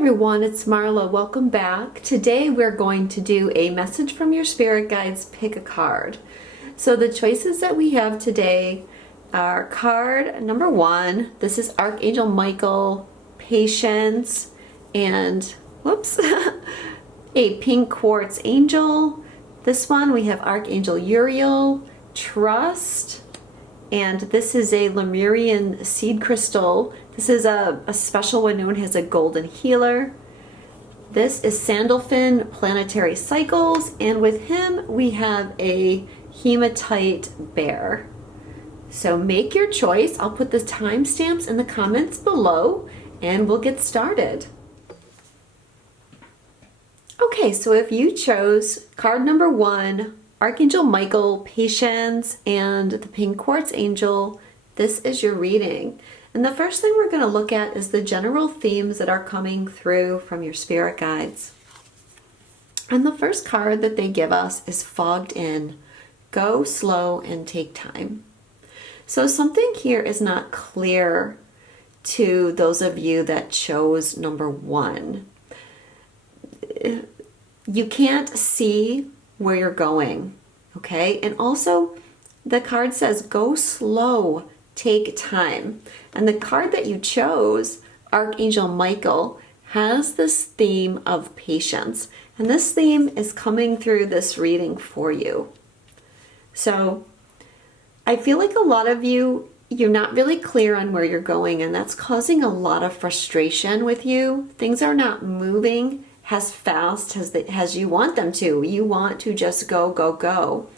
everyone, it's Marla. Welcome back. Today we're going to do a message from your spirit guides, pick a card. So the choices that we have today are card number 1. This is Archangel Michael, Patience, and whoops, a pink quartz angel. This one we have Archangel Uriel, Trust, and this is a Lemurian seed crystal. This is a special one known as a golden healer. This is Sandalphon, planetary cycles, and with him we have a hematite bear. So make your choice. I'll put the timestamps in the comments below and we'll get started. Okay, so if you chose card number 1, Archangel Michael, Patience, and the pink quartz angel, this is your reading. And the first thing we're going to look at is the general themes that are coming through from your spirit guides. And the first card that they give us is Fogged In. Go slow and take time. So something here is not clear to those of you that chose number 1. You can't see where you're going, okay? And also the card says go slow, take time. And the card that you chose, Archangel Michael, has this theme of patience. And this theme is coming through this reading for you. So I feel like a lot of you're not really clear on where you're going, and that's causing a lot of frustration with you. Things are not moving as fast as you want them to. You want to just go, go, go.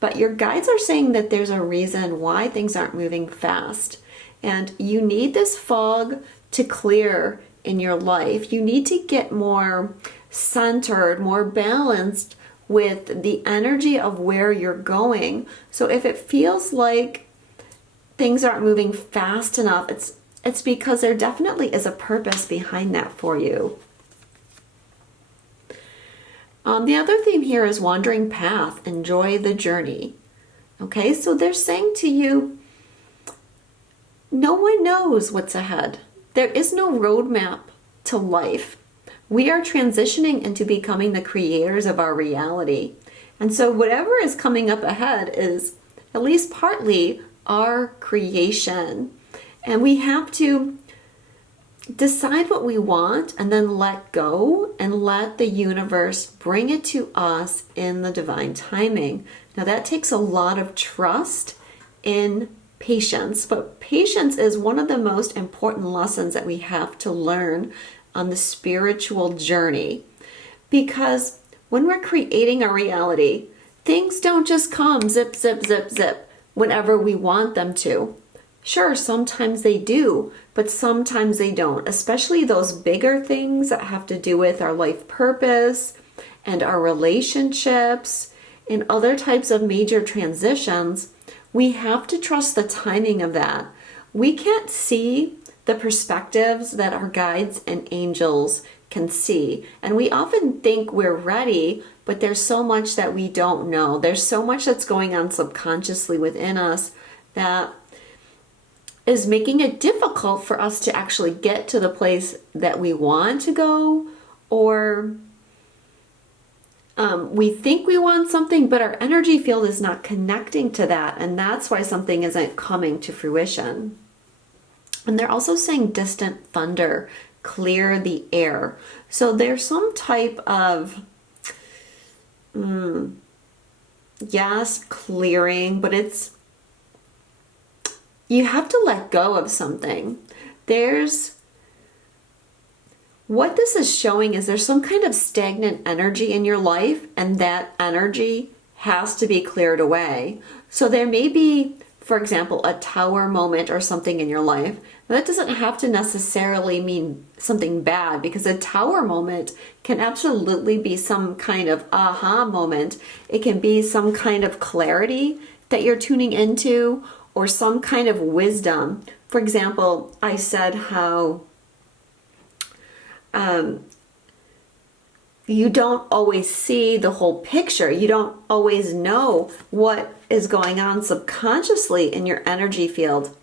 But your guides are saying that there's a reason why things aren't moving fast. And you need this fog to clear in your life. You need to get more centered, more balanced with the energy of where you're going. So if it feels like things aren't moving fast enough, it's because there definitely is a purpose behind that for you. The other theme here is wandering path, enjoy the journey. Okay, so they're saying to you, no one knows what's ahead. There is no roadmap to life. We are transitioning into becoming the creators of our reality. And so whatever is coming up ahead is at least partly our creation. And we have to decide what we want and then let go and let the universe bring it to us in the divine timing. Now that takes a lot of trust in patience, but patience is one of the most important lessons that we have to learn on the spiritual journey, because when we're creating our reality, things don't just come zip, zip, zip, zip whenever we want them to. Sure, sometimes they do, but sometimes they don't, especially those bigger things that have to do with our life purpose and our relationships and other types of major transitions. We have to trust the timing of that. We can't see the perspectives that our guides and angels can see. And we often think we're ready, but there's so much that we don't know. There's so much that's going on subconsciously within us that is making it difficult for us to actually get to the place that we want to go, or we think we want something, but our energy field is not connecting to that, and that's why something isn't coming to fruition. And they're also saying distant thunder, clear the air. So there's some type of, yes, clearing, but you have to let go of something. What this is showing is there's some kind of stagnant energy in your life, and that energy has to be cleared away. So there may be, for example, a tower moment or something in your life. That doesn't have to necessarily mean something bad, because a tower moment can absolutely be some kind of aha moment. It can be some kind of clarity that you're tuning into, or some kind of wisdom. For example, I said how you don't always see the whole picture. You don't always know what is going on subconsciously in your energy field.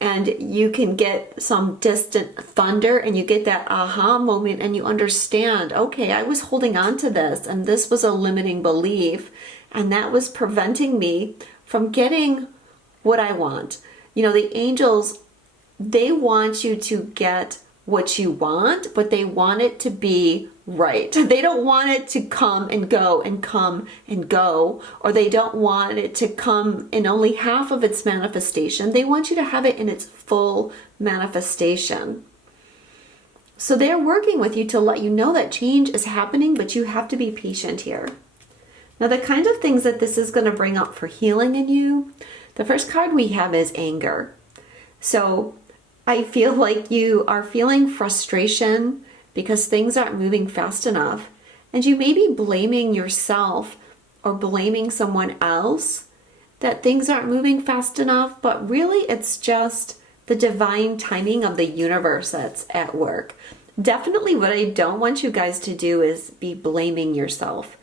and you can get some distant thunder and you get that aha moment and you understand, okay, I was holding on to this and this was a limiting belief and that was preventing me from getting what I want. The angels, they want you to get what you want, but they want it to be right. They don't want it to come and go and come and go, or they don't want it to come in only half of its manifestation. They want you to have it in its full manifestation. So they're working with you to let you know that change is happening, but you have to be patient here. Now, the kind of things that this is going to bring up for healing in you, the first card we have is anger. So I feel like you are feeling frustration because things aren't moving fast enough. And you may be blaming yourself or blaming someone else that things aren't moving fast enough, but really it's just the divine timing of the universe that's at work. Definitely what I don't want you guys to do is be blaming yourself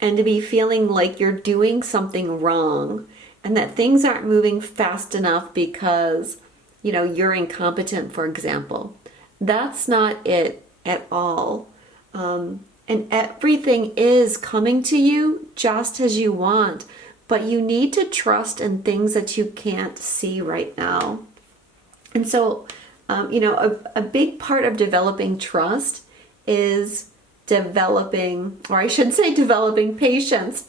and to be feeling like you're doing something wrong and that things aren't moving fast enough because you're incompetent, for example. That's not it at all. And everything is coming to you just as you want, but you need to trust in things that you can't see right now. And so, a big part of developing trust is developing patience,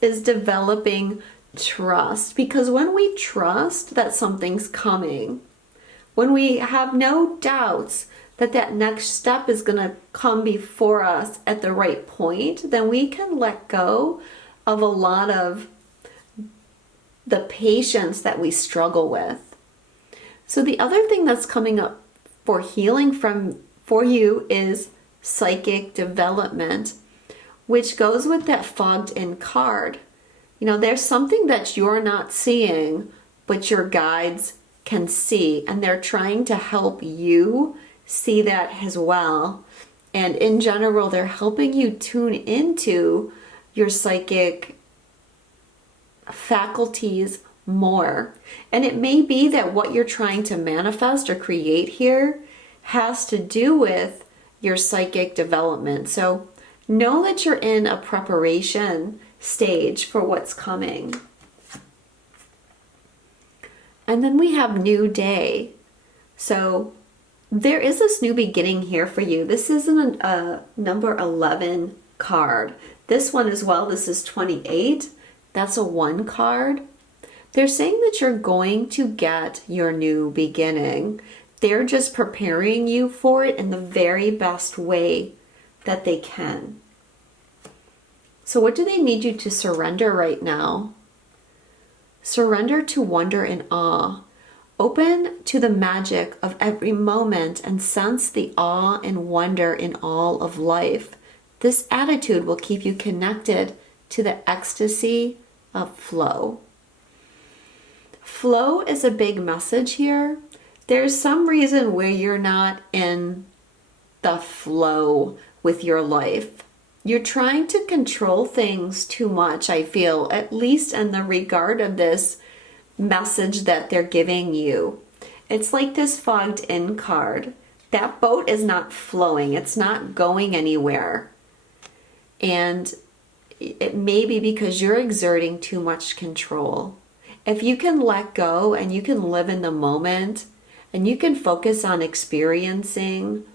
is developing trust. Because when we trust that something's coming, when we have no doubts that next step is going to come before us at the right point, then we can let go of a lot of the patience that we struggle with. So the other thing that's coming up for healing for you is psychic development, which goes with that fogged in card. There's something that you're not seeing, but your guides can see, and they're trying to help you see that as well. And in general, they're helping you tune into your psychic faculties more. And it may be that what you're trying to manifest or create here has to do with your psychic development. So know that you're in a preparation stage for what's coming. And then we have new day. So there is this new beginning here for you. This isn't a number 11 card. This one as well, this is 28. That's a 1 card. They're saying that you're going to get your new beginning. They're just preparing you for it in the very best way that they can. So what do they need you to surrender right now? Surrender to wonder and awe. Open to the magic of every moment and sense the awe and wonder in all of life. This attitude will keep you connected to the ecstasy of flow. Flow is a big message here. There's some reason where you're not in the flow with your life. You're trying to control things too much, I feel, at least in the regard of this message that they're giving you. It's like this fogged in card. That boat is not flowing. It's not going anywhere. And it may be because you're exerting too much control. If you can let go and you can live in the moment and you can focus on experiencing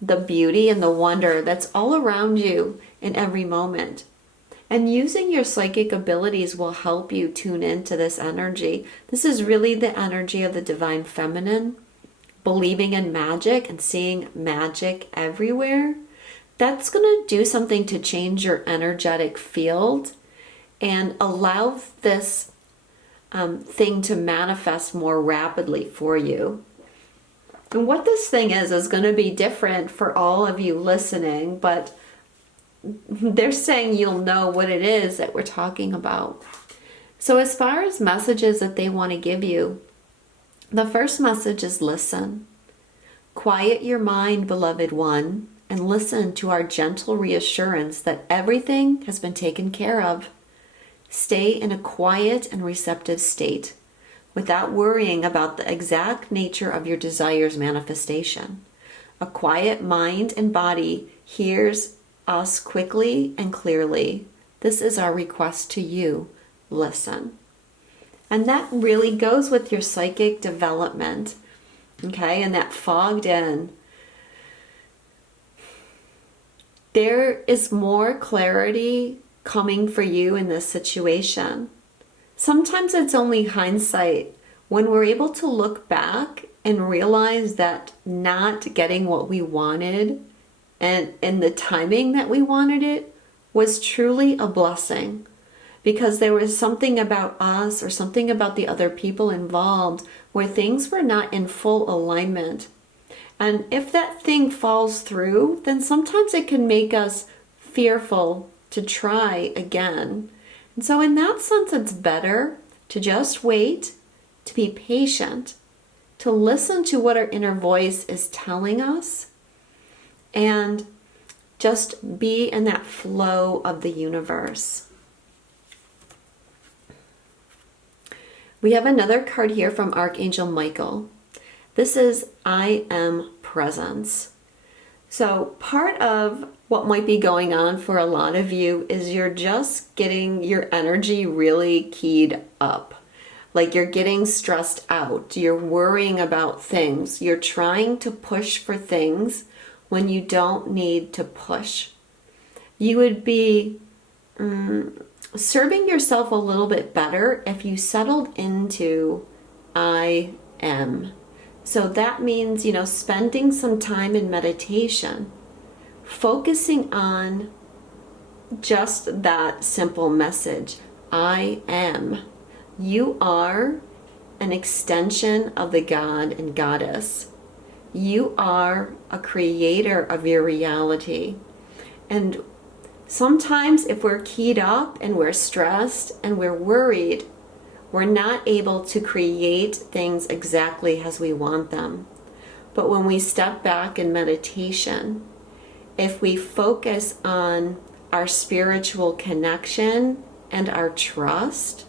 the beauty and the wonder that's all around you in every moment. And using your psychic abilities will help you tune into this energy. This is really the energy of the divine feminine, believing in magic and seeing magic everywhere. That's going to do something to change your energetic field and allow this thing to manifest more rapidly for you. And what this thing is going to be different for all of you listening, but they're saying you'll know what it is that we're talking about. So as far as messages that they want to give you, the first message is listen. Quiet your mind, beloved one, and listen to our gentle reassurance that everything has been taken care of. Stay in a quiet and receptive state. without worrying about the exact nature of your desire's manifestation. A quiet mind and body hears us quickly and clearly. This is our request to you. Listen. And that really goes with your psychic development, okay? And that fogged in. There is more clarity coming for you in this situation. Sometimes it's only hindsight when we're able to look back and realize that not getting what we wanted and in the timing that we wanted it was truly a blessing, because there was something about us or something about the other people involved where things were not in full alignment. And if that thing falls through, then sometimes it can make us fearful to try again. And so in that sense, it's better to just wait, to be patient, to listen to what our inner voice is telling us, and just be in that flow of the universe. We have another card here from Archangel Michael. This is I Am Presence. So part of what might be going on for a lot of you is you're just getting your energy really keyed up. Like you're getting stressed out. You're worrying about things. You're trying to push for things when you don't need to push. You would be serving yourself a little bit better if you settled into I am. So that means, spending some time in meditation, focusing on just that simple message. I am. You are an extension of the God and Goddess. You are a creator of your reality. And sometimes if we're keyed up and we're stressed and we're worried, we're not able to create things exactly as we want them. But when we step back in meditation, if we focus on our spiritual connection and our trust,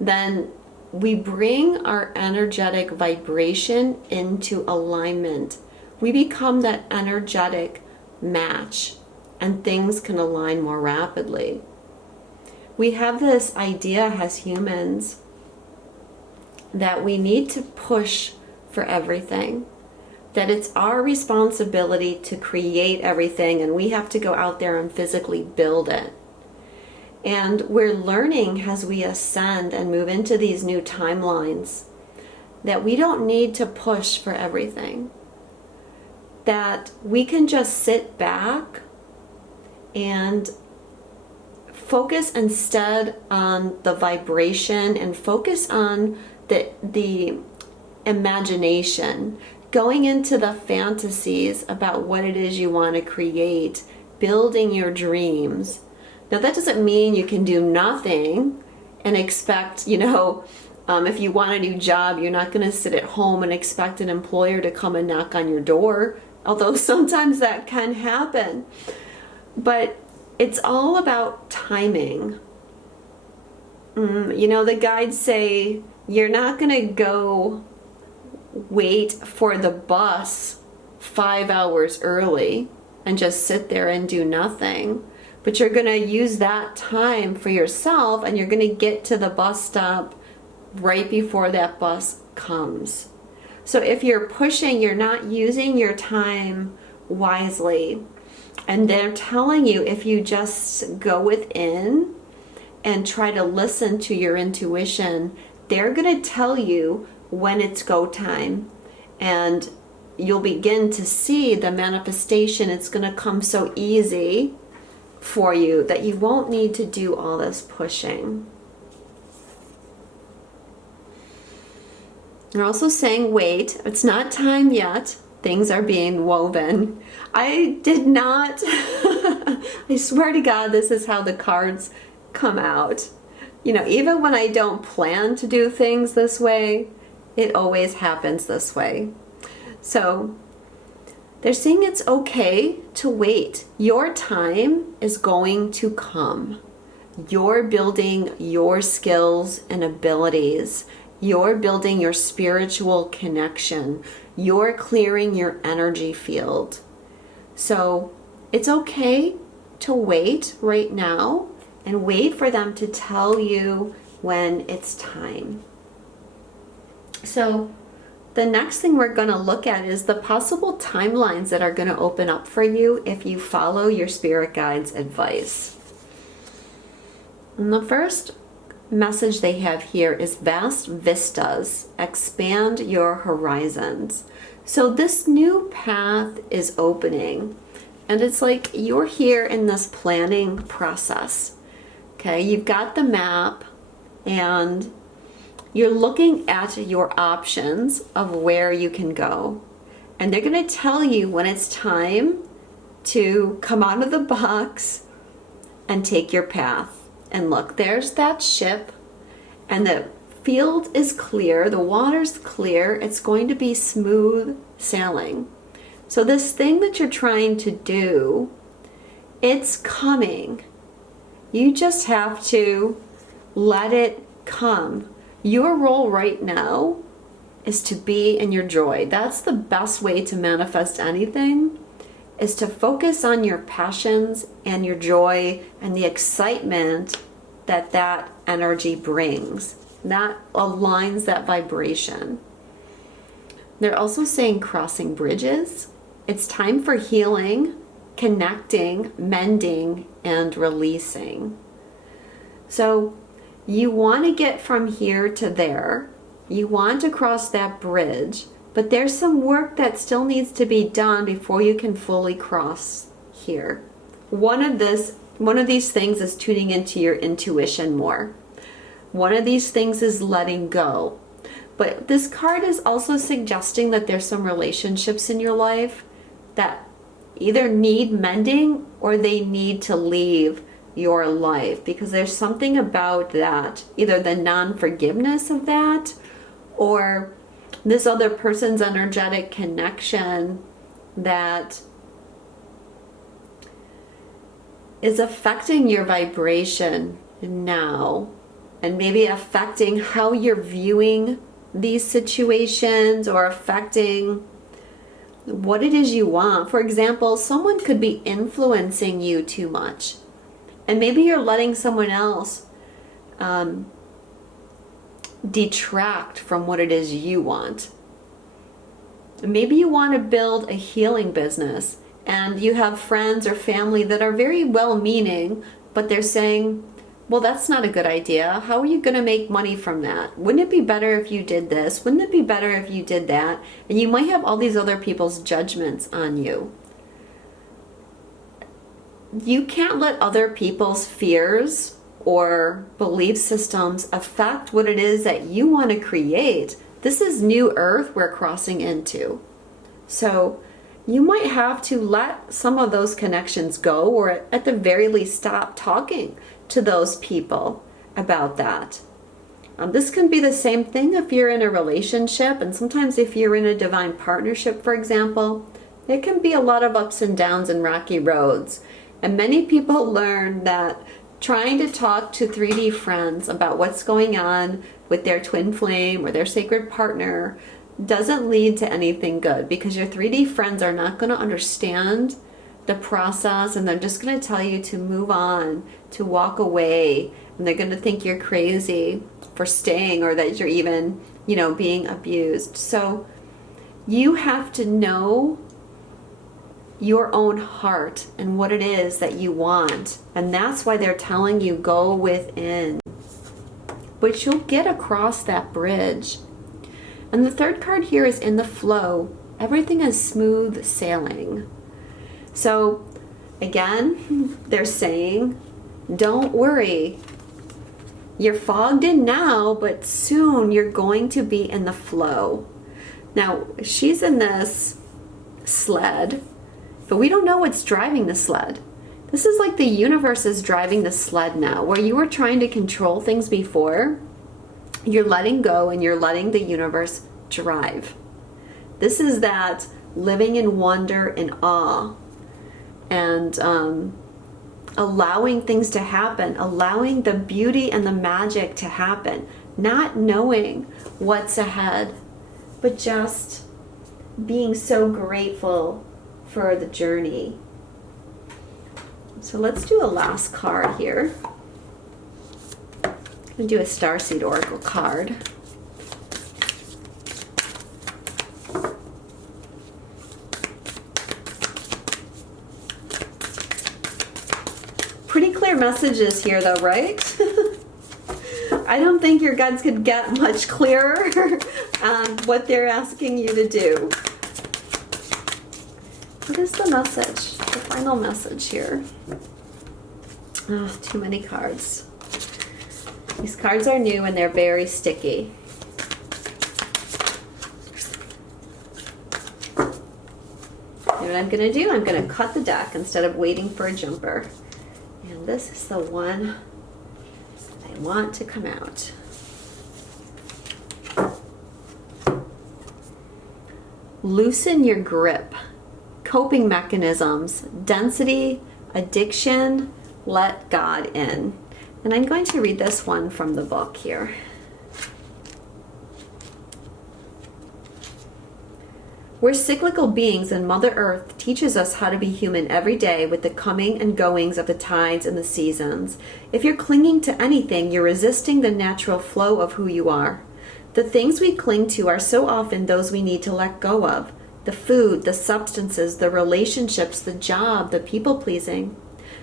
then we bring our energetic vibration into alignment. We become that energetic match, and things can align more rapidly. We have this idea as humans that we need to push for everything, that it's our responsibility to create everything and we have to go out there and physically build it. And we're learning as we ascend and move into these new timelines that we don't need to push for everything, that we can just sit back and focus instead on the vibration and focus on the imagination, going into the fantasies about what it is you want to create, building your dreams. Now that doesn't mean you can do nothing and expect, if you want a new job, you're not going to sit at home and expect an employer to come and knock on your door, although sometimes that can happen. But it's all about timing. The guides say you're not going to go wait for the bus 5 hours early and just sit there and do nothing. But you're going to use that time for yourself, and you're going to get to the bus stop right before that bus comes. So if you're pushing, you're not using your time wisely. And they're telling you, if you just go within and try to listen to your intuition, they're going to tell you when it's go time. And you'll begin to see the manifestation. It's going to come so easy for you that you won't need to do all this pushing. They're also saying, wait, it's not time yet. Things are being woven. I did not, I swear to God, this is how the cards come out. Even when I don't plan to do things this way, it always happens this way. So they're saying it's okay to wait. Your time is going to come. You're building your skills and abilities. You're building your spiritual connection. You're clearing your energy field. So it's okay to wait right now and wait for them to tell you when it's time. So the next thing we're going to look at is the possible timelines that are going to open up for you if you follow your spirit guides' advice. And the first message they have here is vast vistas, expand your horizons. So this new path is opening, and it's like you're here in this planning process. Okay, you've got the map and you're looking at your options of where you can go. And they're going to tell you when it's time to come out of the box and take your path. And look, there's that ship, and the field is clear, the water's clear, it's going to be smooth sailing. So this thing that you're trying to do, it's coming. You just have to let it come. Your role right now is to be in your joy. That's the best way to manifest anything, is to focus on your passions and your joy and the excitement that that energy brings. That aligns that vibration. They're also saying crossing bridges. It's time for healing, connecting, mending, and releasing. So you want to get from here to there. You want to cross that bridge, but there's some work that still needs to be done before you can fully cross here. One of these things is tuning into your intuition more. One of these things is letting go. But this card is also suggesting that there's some relationships in your life that either need mending or they need to leave your life, because there's something about that, either the non-forgiveness of that or this other person's energetic connection that is affecting your vibration now, and maybe affecting how you're viewing these situations or affecting what it is you want. For example, someone could be influencing you too much, and maybe you're letting someone else detract from what it is you want. Maybe you want to build a healing business, and you have friends or family that are very well-meaning, but they're saying, well, that's not a good idea. How are you going to make money from that? Wouldn't it be better if you did this? Wouldn't it be better if you did that? And you might have all these other people's judgments on you. You can't let other people's fears or belief systems affect what it is that you want to create. This is new earth we're crossing into. So you might have to let some of those connections go, or at the very least stop talking to those people about that. This can be the same thing if you're in a relationship, and sometimes if you're in a divine partnership, for example, there can be a lot of ups and downs and rocky roads. And many people learn that trying to talk to 3D friends about what's going on with their twin flame or their sacred partner doesn't lead to anything good, because your 3D friends are not going to understand the process, and they're just going to tell you to move on, to walk away, and they're going to think you're crazy for staying, or that you're even, being abused. So you have to know your own heart and what it is that you want, and that's why they're telling you go within. But you'll get across that bridge. And the third card here is in the flow. Everything is smooth sailing. So again, they're saying, don't worry. You're fogged in now, but soon you're going to be in the flow. Now, she's in this sled, but we don't know what's driving the sled. This is like the universe is driving the sled now. Where you were trying to control things before, you're letting go and you're letting the universe drive. This is that living in wonder and awe, and allowing things to happen, allowing the beauty and the magic to happen. not knowing what's ahead, but just being so grateful for the journey. So let's do a last card here. I'm going to do a Starseed Oracle card. Pretty clear messages here though, right? I don't think your guides could get much clearer on what they're asking you to do. What is the message? The final message here. Oh, too many cards. These cards are new and they're very sticky. And what I'm going to do, I'm going to cut the deck instead of waiting for a jumper. And this is the one I want to come out. Loosen your grip. Coping mechanisms, density, addiction, let God in. And I'm going to read this one from the book here. We're cyclical beings, and Mother Earth teaches us how to be human every day with the coming and goings of the tides and the seasons. If you're clinging to anything, you're resisting the natural flow of who you are. The things we cling to are so often those we need to let go of. The food, the substances, the relationships, the job, the people-pleasing.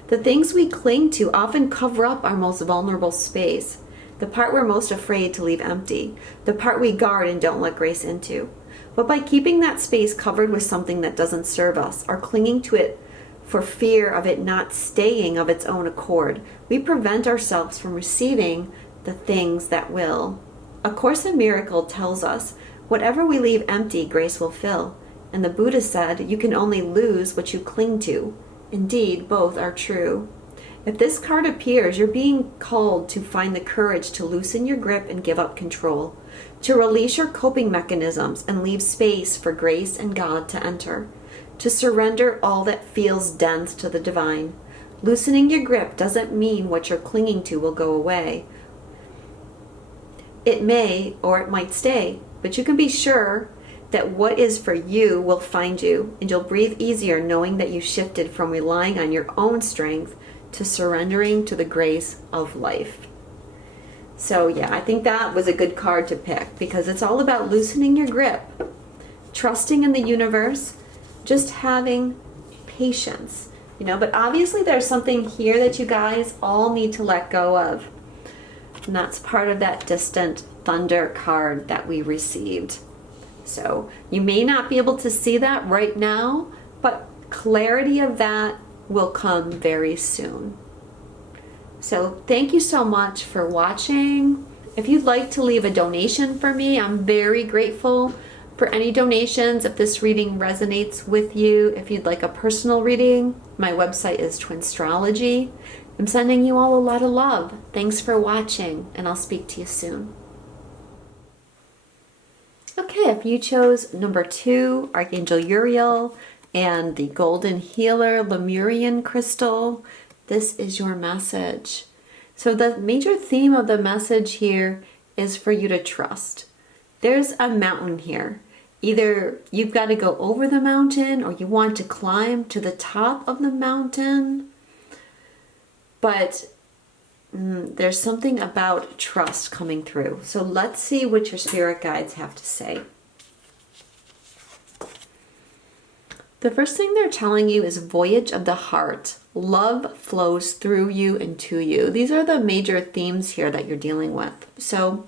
The things we cling to often cover up our most vulnerable space, the part we're most afraid to leave empty, the part we guard and don't let grace into. But by keeping that space covered with something that doesn't serve us, or clinging to it for fear of it not staying of its own accord, we prevent ourselves from receiving the things that will. A Course in Miracle tells us, whatever we leave empty, grace will fill. And the Buddha said, you can only lose what you cling to. Indeed, both are true. If this card appears, you're being called to find the courage to loosen your grip and give up control, to release your coping mechanisms and leave space for grace and God to enter, to surrender all that feels dense to the divine. Loosening your grip doesn't mean what you're clinging to will go away. It may, or it might stay, but you can be sure that what is for you will find you, and you'll breathe easier knowing that you shifted from relying on your own strength to surrendering to the grace of life. So yeah, I think that was a good card to pick because it's all about loosening your grip, trusting in the universe, just having patience, but obviously there's something here that you guys all need to let go of. And that's part of that distant thunder card that we received. So you may not be able to see that right now, but clarity of that will come very soon. So thank you so much for watching. If you'd like to leave a donation for me, I'm very grateful for any donations. If this reading resonates with you, if you'd like a personal reading, my website is Twinstrology. I'm sending you all a lot of love. Thanks for watching, and I'll speak to you soon. Okay, if you chose number 2, Archangel Uriel, and the Golden Healer Lemurian crystal, this is your message. So the major theme of the message here is for you to trust. There's a mountain here. Either you've got to go over the mountain or you want to climb to the top of the mountain. But there's something about trust coming through. So let's see what your spirit guides have to say. The first thing they're telling you is voyage of the heart. Love flows through you and to you. These are the major themes here that you're dealing with. So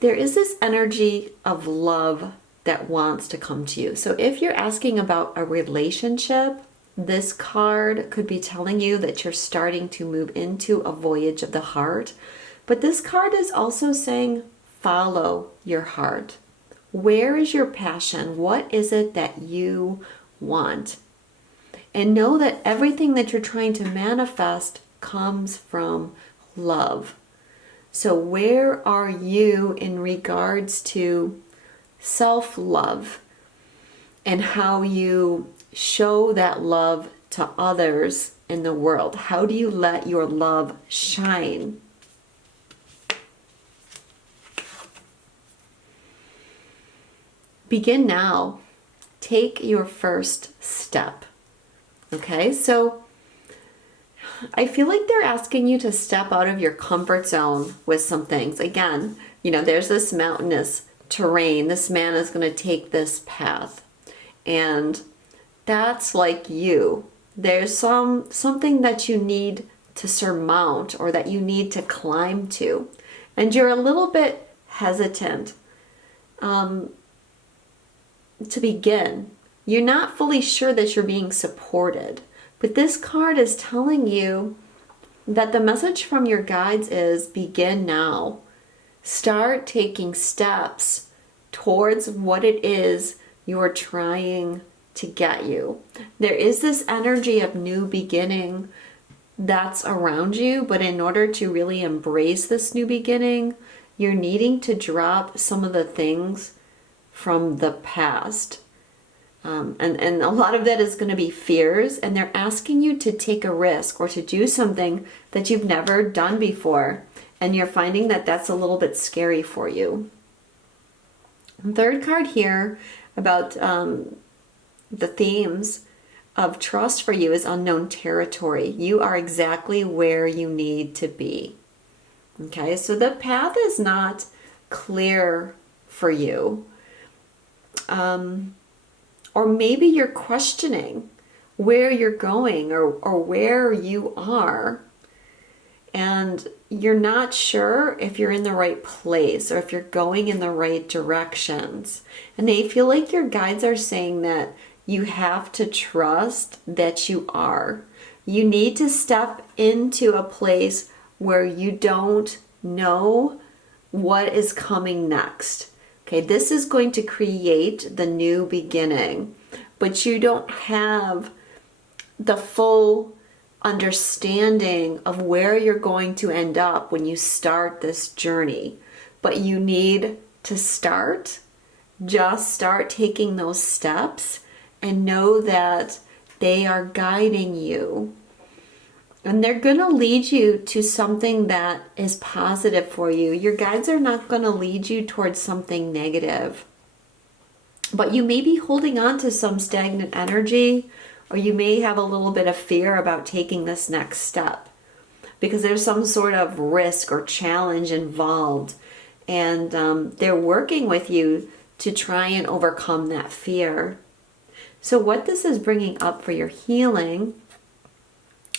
there is this energy of love that wants to come to you. So if you're asking about a relationship, this card could be telling you that you're starting to move into a voyage of the heart. But this card is also saying, follow your heart. Where is your passion? What is it that you want? And know that everything that you're trying to manifest comes from love. So where are you in regards to self-love and how you show that love to others in the world? How do you let your love shine? begin now. Take your first step. Okay, so I feel like they're asking you to step out of your comfort zone with some things. Again, there's this mountainous terrain. This man is going to take this path. And that's like you. There's something that you need to surmount or that you need to climb to. And you're a little bit hesitant to begin. You're not fully sure that you're being supported. But this card is telling you that the message from your guides is begin now. Start taking steps towards what it is you're trying to get you. There is this energy of new beginning that's around you, but in order to really embrace this new beginning, you're needing to drop some of the things from the past. And a lot of that is going to be fears, and they're asking you to take a risk or to do something that you've never done before, and you're finding that that's a little bit scary for you. The third card here about the themes of trust for you is unknown territory. You are exactly where you need to be. Okay, so the path is not clear for you. Or maybe you're questioning where you're going or where you are. And you're not sure if you're in the right place or if you're going in the right directions. And they feel like your guides are saying that you have to trust that you are. You need to step into a place where you don't know what is coming next. Okay, this is going to create the new beginning, but you don't have the full understanding of where you're going to end up when you start this journey. But you need to start. Just start taking those steps and know that they are guiding you. And they're going to lead you to something that is positive for you. Your guides are not going to lead you towards something negative. But you may be holding on to some stagnant energy, or you may have a little bit of fear about taking this next step because there's some sort of risk or challenge involved. And they're working with you to try and overcome that fear. So what this is bringing up for your healing,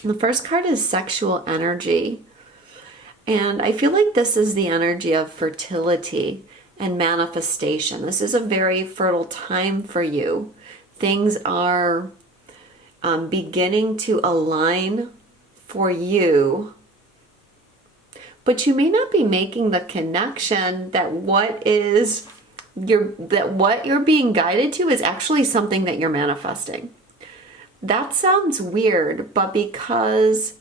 the first card is sexual energy. And I feel like this is the energy of fertility and manifestation. This is a very fertile time for you. Things are beginning to align for you. But you may not be making the connection that what you're being guided to is actually something that you're manifesting. That sounds weird, but because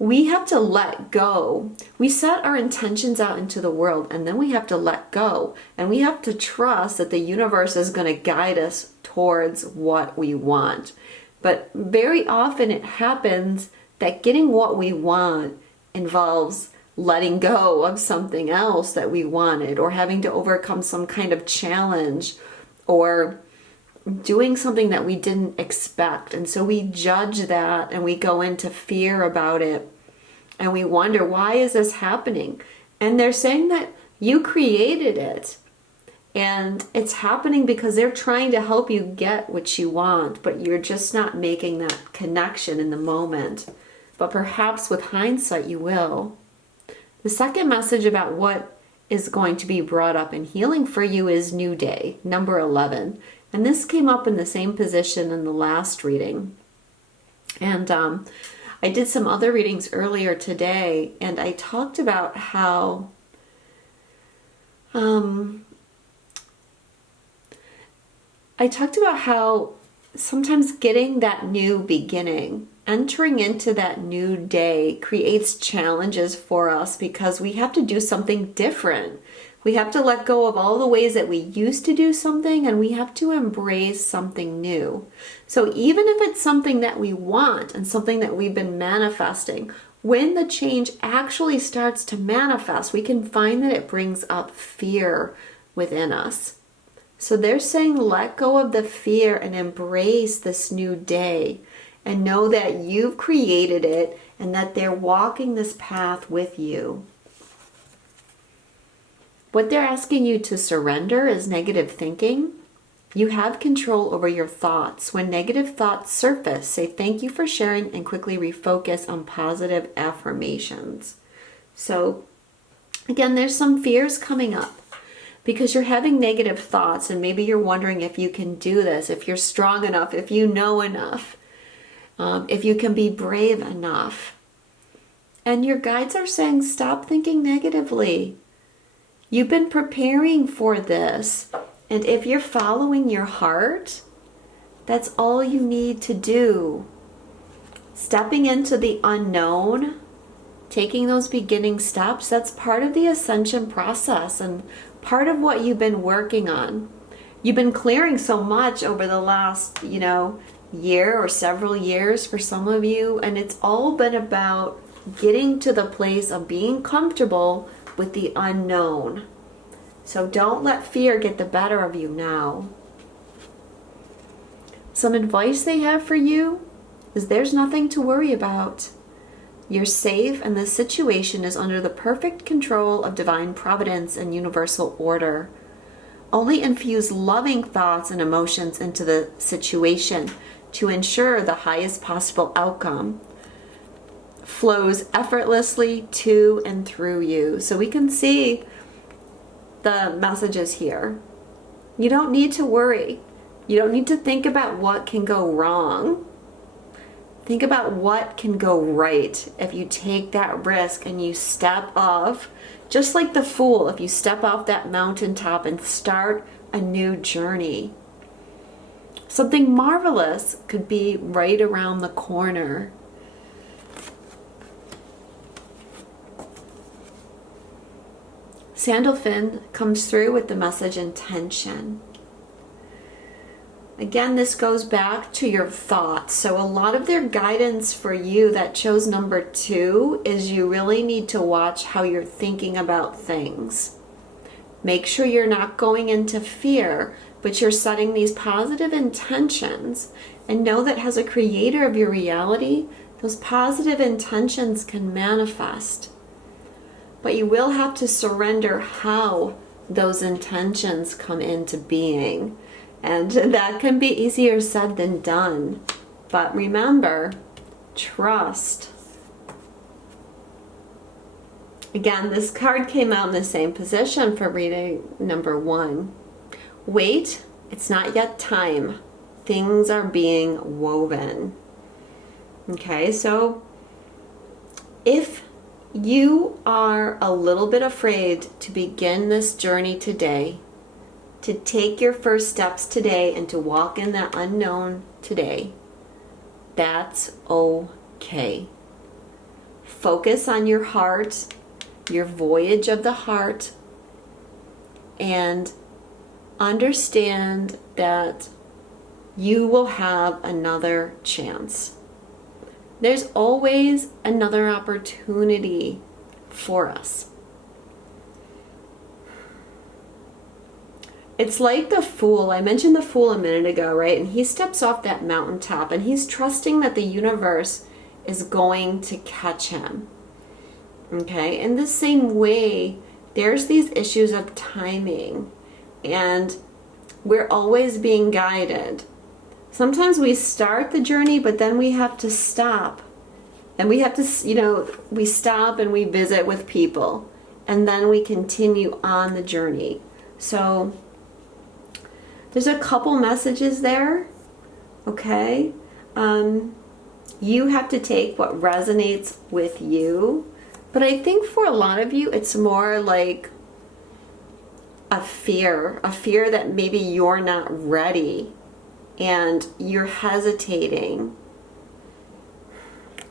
we have to let go. We set our intentions out into the world, and then we have to let go. And we have to trust that the universe is going to guide us towards what we want. But very often it happens that getting what we want involves letting go of something else that we wanted, or having to overcome some kind of challenge, or doing something that we didn't expect. And so we judge that and we go into fear about it. And we wonder, why is this happening? And they're saying that you created it. And it's happening because they're trying to help you get what you want, but you're just not making that connection in the moment. But perhaps with hindsight, you will. The second message about what is going to be brought up in healing for you is New Day, number 11. And this came up in the same position in the last reading. And I did some other readings earlier today, and I talked about how sometimes getting that new beginning, entering into that new day, creates challenges for us because we have to do something different. We have to let go of all the ways that we used to do something, and we have to embrace something new. So even if it's something that we want and something that we've been manifesting, when the change actually starts to manifest, we can find that it brings up fear within us. So they're saying let go of the fear and embrace this new day and know that you've created it and that they're walking this path with you. What they're asking you to surrender is negative thinking. You have control over your thoughts. When negative thoughts surface, say thank you for sharing and quickly refocus on positive affirmations. So again, there's some fears coming up because you're having negative thoughts and maybe you're wondering if you can do this, if you're strong enough, if you know enough, if you can be brave enough. And your guides are saying stop thinking negatively. You've been preparing for this. And if you're following your heart, that's all you need to do. Stepping into the unknown, taking those beginning steps, that's part of the ascension process and part of what you've been working on. You've been clearing so much over the last, year or several years for some of you, and it's all been about getting to the place of being comfortable with the unknown. So don't let fear get the better of you now. Some advice they have for you is there's nothing to worry about. You're safe and the situation is under the perfect control of divine providence and universal order. Only infuse loving thoughts and emotions into the situation to ensure the highest possible outcome flows effortlessly to and through you. So we can see the messages here. You don't need to worry. You don't need to think about what can go wrong. Think about what can go right if you take that risk and you step off, just like the fool, if you step off that mountaintop and start a new journey. Something marvelous could be right around the corner. Sandalphon comes through with the message intention. Again, this goes back to your thoughts. So a lot of their guidance for you that chose number 2 is you really need to watch how you're thinking about things. Make sure you're not going into fear, but you're setting these positive intentions, and know that as a creator of your reality, those positive intentions can manifest. But you will have to surrender how those intentions come into being. And that can be easier said than done. But remember, trust. Again, this card came out in the same position for reading number 1. Wait, it's not yet time. Things are being woven. Okay, so if you are a little bit afraid to begin this journey today, to take your first steps today and to walk in that unknown today, that's okay. Focus on your heart, your voyage of the heart, and understand that you will have another chance. There's always another opportunity for us. It's like the fool. I mentioned the fool a minute ago, right? And he steps off that mountaintop and he's trusting that the universe is going to catch him. Okay? In the same way, there's these issues of timing, and we're always being guided. Sometimes we start the journey, but then we have to stop. And we have to, we stop and we visit with people, and then we continue on the journey. So there's a couple messages there, okay? You have to take what resonates with you. But I think for a lot of you, it's more like a fear that maybe you're not ready and you're hesitating.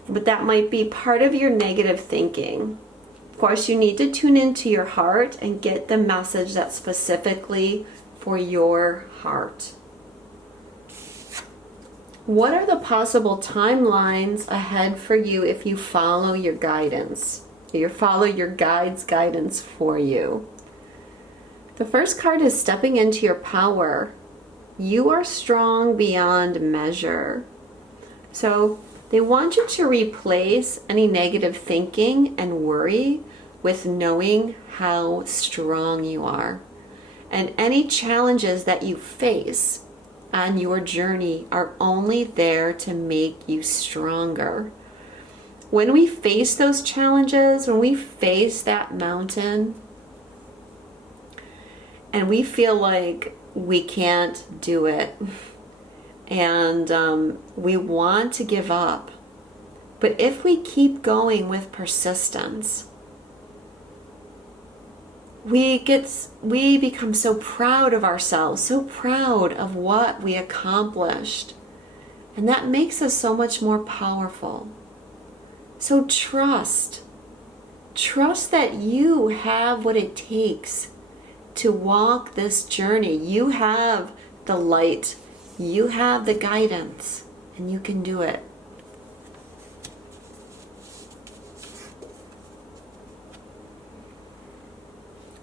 But that might be part of your negative thinking. Of course, you need to tune into your heart and get the message that's specifically for your heart. What are the possible timelines ahead for you if you follow your guidance? You follow your guide's guidance for you. The first card is stepping into your power. You are strong beyond measure. So they want you to replace any negative thinking and worry with knowing how strong you are. And any challenges that you face on your journey are only there to make you stronger. When we face those challenges, when we face that mountain, and we feel like we can't do it, and we want to give up, but if we keep going with persistence, we become so proud of ourselves, so proud of what we accomplished, and that makes us so much more powerful. So trust that you have what it takes to walk this journey. You have the light, you have the guidance, and you can do it.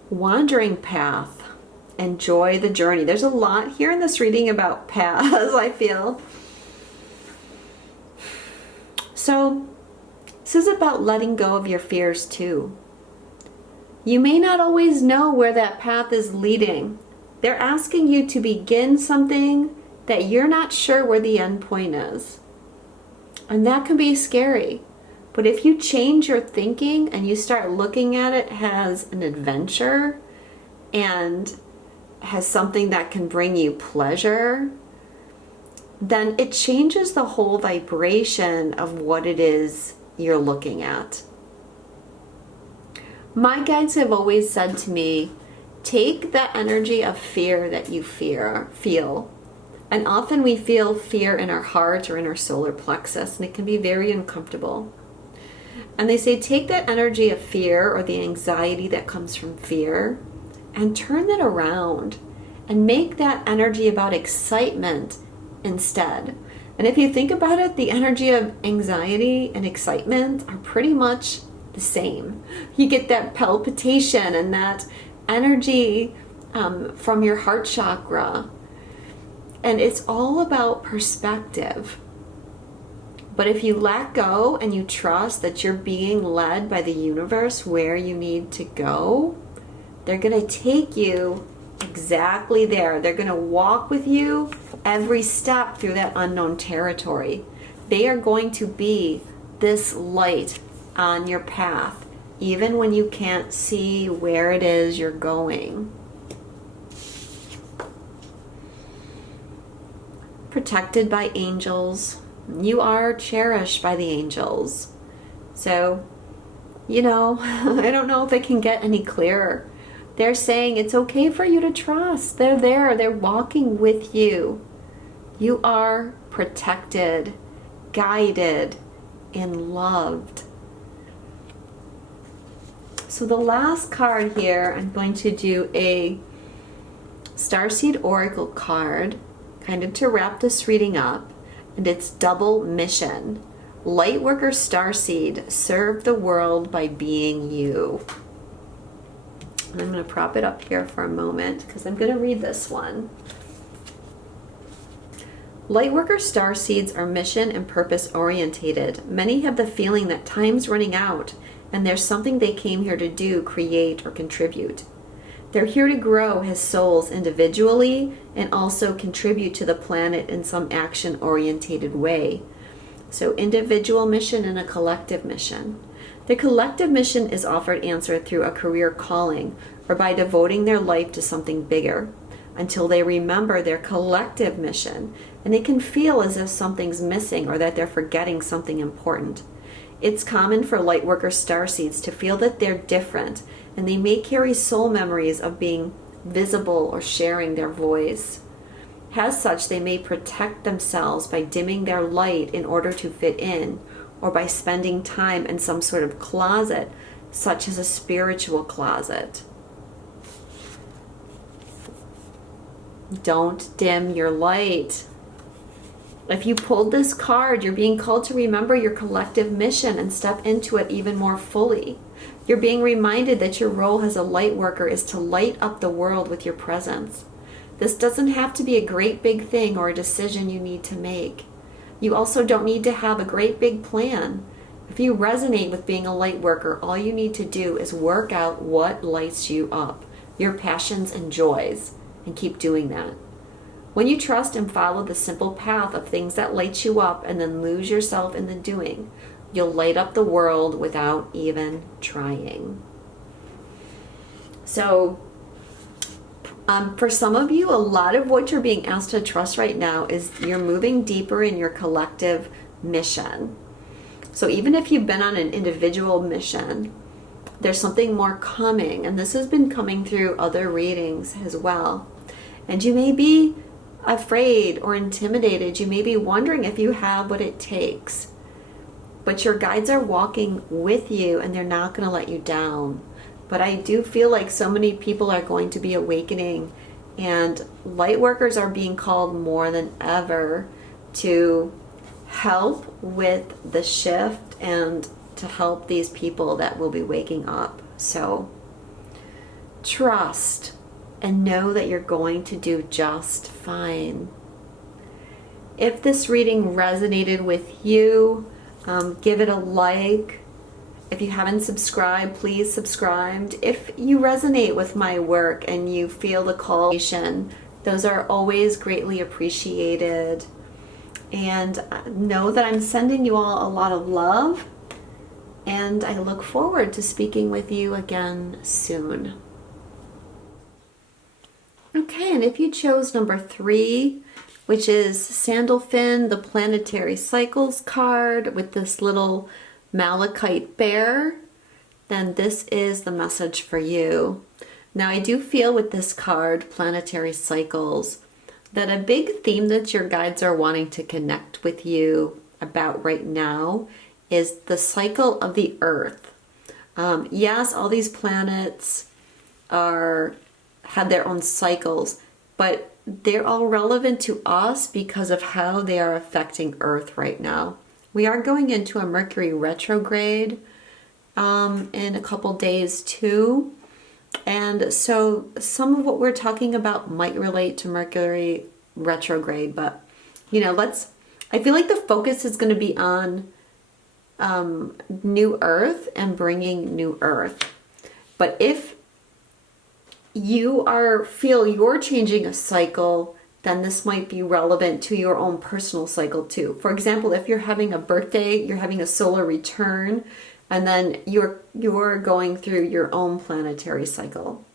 Wandering path. Enjoy the journey. There's a lot here in this reading about paths, I feel. So, this is about letting go of your fears too. You may not always know where that path is leading. They're asking you to begin something that you're not sure where the end point is. And that can be scary. But if you change your thinking and you start looking at it as an adventure and as something that can bring you pleasure, then it changes the whole vibration of what it is you're looking at. My guides have always said to me, take the energy of fear that you feel. And often we feel fear in our heart or in our solar plexus, and it can be very uncomfortable. And they say, take that energy of fear or the anxiety that comes from fear and turn it around and make that energy about excitement instead. And if you think about it, the energy of anxiety and excitement are pretty much the same. You get that palpitation and that energy from your heart chakra. And it's all about perspective. But if you let go and you trust that you're being led by the universe where you need to go, they're going to take you exactly there. They're going to walk with you every step through that unknown territory. They are going to be this light on your path, even when you can't see where it is you're going. Protected by angels. You are cherished by the angels. So, I don't know if it can get any clearer. They're saying it's okay for you to trust. They're there. They're walking with you. You are protected, guided, and loved. So the last card here, I'm going to do a Starseed Oracle card, kind of to wrap this reading up. And it's double mission. Lightworker Starseed, serve the world by being you. And I'm going to prop it up here for a moment because I'm going to read this one. Lightworker Starseeds are mission and purpose orientated. Many have the feeling that time's running out and there's something they came here to do, create, or contribute. They're here to grow as souls individually and also contribute to the planet in some action-orientated way. So individual mission and a collective mission. The collective mission is offered answer through a career calling or by devoting their life to something bigger until they remember their collective mission and they can feel as if something's missing or that they're forgetting something important. It's common for lightworker starseeds to feel that they're different, and they may carry soul memories of being visible or sharing their voice. As such, they may protect themselves by dimming their light in order to fit in, or by spending time in some sort of closet, such as a spiritual closet. Don't dim your light. If you pulled this card, you're being called to remember your collective mission and step into it even more fully. You're being reminded that your role as a light worker is to light up the world with your presence. This doesn't have to be a great big thing or a decision you need to make. You also don't need to have a great big plan. If you resonate with being a light worker, all you need to do is work out what lights you up, your passions and joys, and keep doing that. When you trust and follow the simple path of things that light you up and then lose yourself in the doing, you'll light up the world without even trying. So, for some of you, a lot of what you're being asked to trust right now is you're moving deeper in your collective mission. So even if you've been on an individual mission, there's something more coming, and this has been coming through other readings as well. And you may be afraid or intimidated. You may be wondering if you have what it takes. But your guides are walking with you, and they're not going to let you down. But I do feel like so many people are going to be awakening, and light workers are being called more than ever to help with the shift and to help these people that will be waking up. So trust and know that you're going to do just fine. If this reading resonated with you, give it a like. If you haven't subscribed, please subscribe. If you resonate with my work and you feel the call, those are always greatly appreciated. And know that I'm sending you all a lot of love, and I look forward to speaking with you again soon. Okay, and if you chose number 3, which is Sandalphon, the Planetary Cycles card with this little malachite bear, then this is the message for you. Now, I do feel with this card, Planetary Cycles, that a big theme that your guides are wanting to connect with you about right now is the cycle of the Earth. Yes, all these planets have their own cycles, but they're all relevant to us because of how they are affecting Earth right now. We are going into a Mercury retrograde in a couple days too. And so some of what we're talking about might relate to Mercury retrograde, but I feel like the focus is going to be on new Earth and bringing new Earth. But if you feel you're changing a cycle, then this might be relevant to your own personal cycle too. For example, if you're having a birthday, you're having a solar return, and then you're going through your own planetary cycle.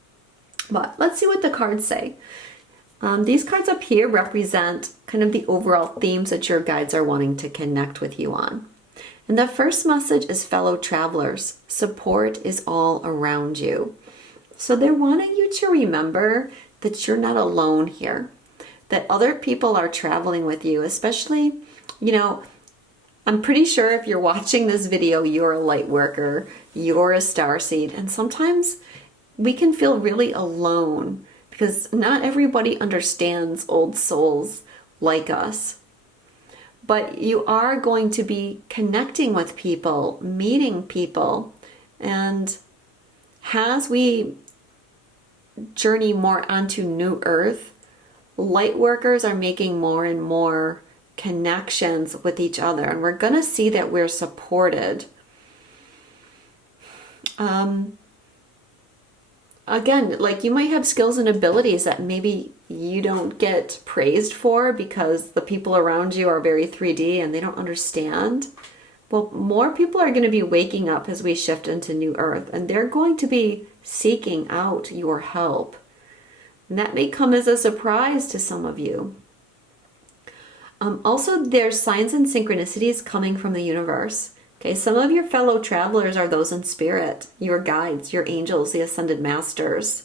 But let's see what the cards say. These cards up here represent kind of the overall themes that your guides are wanting to connect with you on. And the first message is fellow travelers. Support is all around you. So they're wanting you to remember that you're not alone here, that other people are traveling with you, especially, I'm pretty sure if you're watching this video, you're a light worker, you're a starseed, and sometimes we can feel really alone because not everybody understands old souls like us. But you are going to be connecting with people, meeting people, and as we journey more onto new Earth, light workers are making more and more connections with each other, and we're going to see that we're supported. Again, like you might have skills and abilities that maybe you don't get praised for because the people around you are very 3D and they don't understand. Well, more people are going to be waking up as we shift into new Earth, and they're going to be seeking out your help. And that may come as a surprise to some of you. Also, there's signs and synchronicities coming from the universe. Okay, some of your fellow travelers are those in spirit, your guides, your angels, the ascended masters,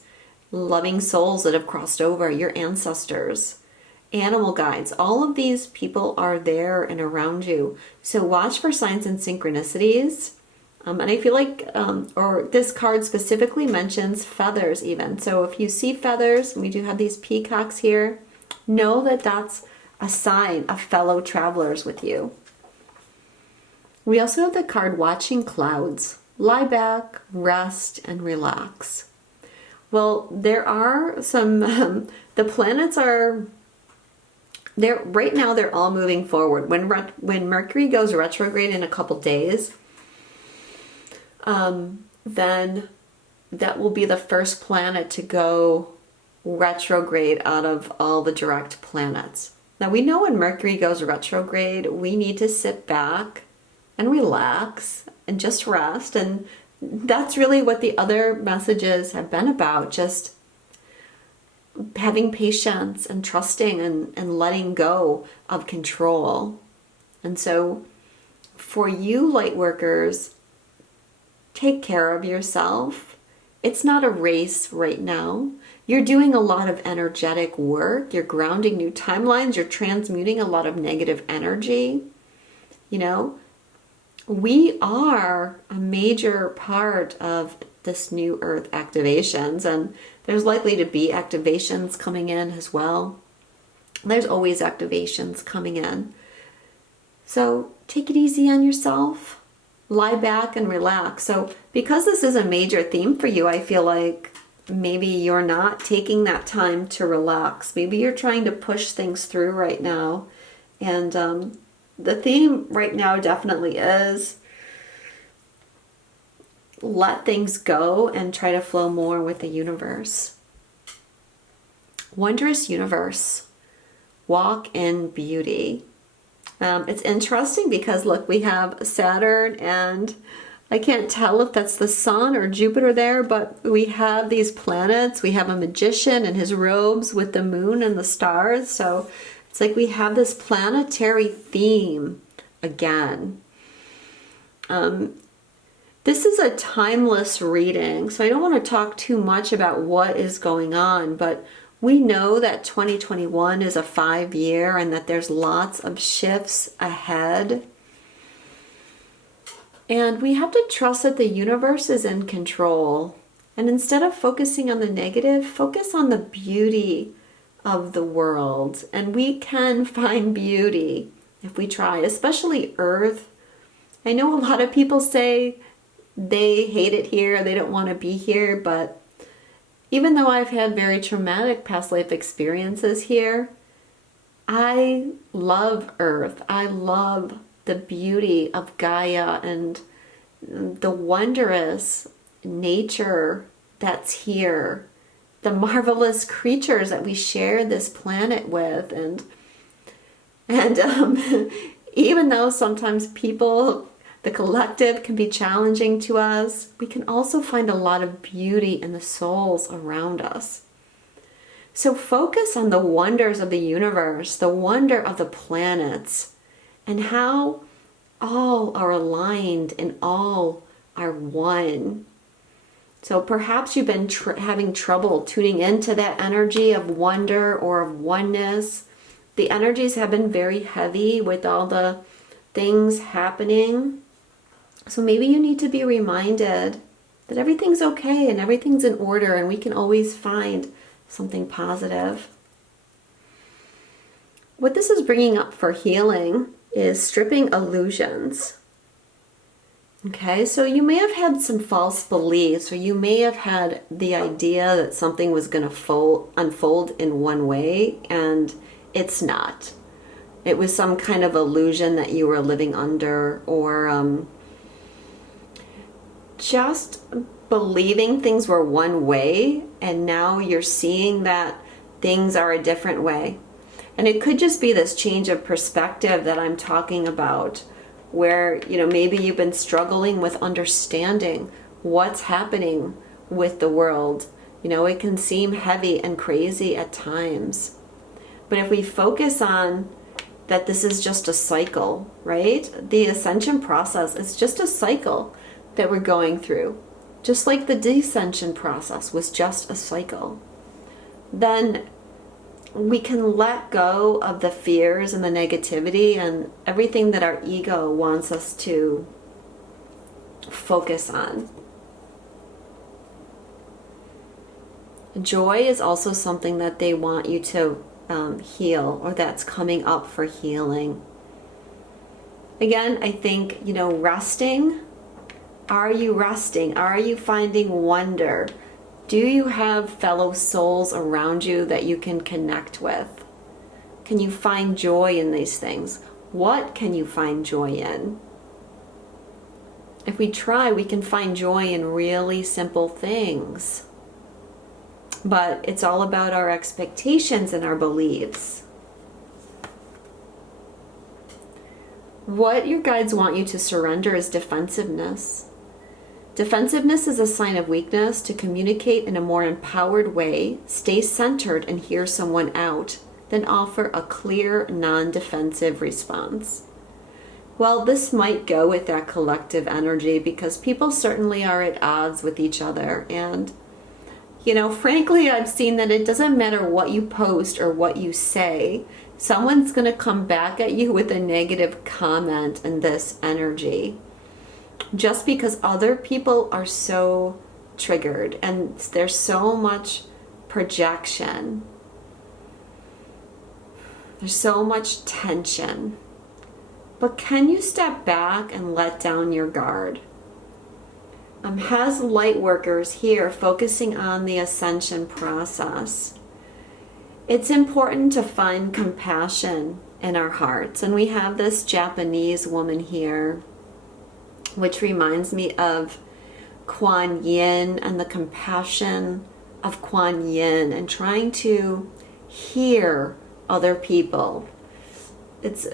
loving souls that have crossed over, your ancestors, animal guides. All of these people are there and around you. So watch for signs and synchronicities. And I feel like, or this card specifically mentions feathers even. So if you see feathers, we do have these peacocks here, know that that's a sign of fellow travelers with you. We also have the card watching clouds. lie back, rest, and relax. Well, there are some, the planets are, right now they're all moving forward. When Mercury goes retrograde in a couple days, then that will be the first planet to go retrograde out of all the direct planets. Now we know when Mercury goes retrograde, we need to sit back and relax and just rest. And that's really what the other messages have been about, just having patience and trusting and letting go of control. And so for you light workers, take care of yourself. It's not a race right now. You're doing a lot of energetic work. You're grounding new timelines. You're transmuting a lot of negative energy. You know, we are a major part of this new Earth activations, and there's likely to be activations coming in as well. There's always activations coming in. So take it easy on yourself. Lie back and relax. So because this is a major theme for you, I feel like maybe you're not taking that time to relax. Maybe you're trying to push things through right now. And the theme right now definitely is let things go and try to flow more with the universe. Wondrous universe. Walk in beauty. It's interesting because look, we have Saturn, and I can't tell if that's the sun or Jupiter there, but we have these planets. We have a magician in his robes with the moon and the stars. So it's like we have this planetary theme again. This is a timeless reading, so I don't want to talk too much about what is going on, but we know that 2021 is a 5-year and that there's lots of shifts ahead. And we have to trust that the universe is in control. And instead of focusing on the negative, focus on the beauty of the world. And we can find beauty if we try, especially Earth. I know a lot of people say they hate it here, they don't want to be here, but even though I've had very traumatic past life experiences here, I love Earth. I love the beauty of Gaia and the wondrous nature that's here, the marvelous creatures that we share this planet with, and even though sometimes people, the collective, can be challenging to us, we can also find a lot of beauty in the souls around us. So focus on the wonders of the universe, the wonder of the planets, and how all are aligned and all are one. So perhaps you've been having trouble tuning into that energy of wonder or of oneness. The energies have been very heavy with all the things happening. So maybe you need to be reminded that everything's okay and everything's in order, and we can always find something positive. What this is bringing up for healing is stripping illusions. Okay, so you may have had some false beliefs, or you may have had the idea that something was going to unfold in one way, and it's not. It was some kind of illusion that you were living under, or just believing things were one way, and now you're seeing that things are a different way. And it could just be this change of perspective that I'm talking about, where, you know, maybe you've been struggling with understanding what's happening with the world. You know, it can seem heavy and crazy at times. But if we focus on that this is just a cycle, right? The ascension process is just a cycle that we're going through. Just like the descension process was just a cycle. Then we can let go of the fears and the negativity and everything that our ego wants us to focus on. Joy is also something that they want you to heal, or that's coming up for healing. Again, I think, you know, resting Are you resting? Are you finding wonder? Do you have fellow souls around you that you can connect with? Can you find joy in these things? What can you find joy in? If we try, we can find joy in really simple things. But it's all about our expectations and our beliefs. What your guides want you to surrender is defensiveness. Defensiveness is a sign of weakness. To communicate in a more empowered way, stay centered and hear someone out, then offer a clear, non-defensive response. Well, this might go with that collective energy because people certainly are at odds with each other. And, frankly, I've seen that it doesn't matter what you post or what you say. Someone's going to come back at you with a negative comment in this energy. Just because other people are so triggered and there's so much projection. There's so much tension. But can you step back and let down your guard? Has light workers here focusing on the ascension process. It's important to find compassion in our hearts. And we have this Japanese woman here, which reminds me of Kuan Yin and the compassion of Kuan Yin and trying to hear other people. It's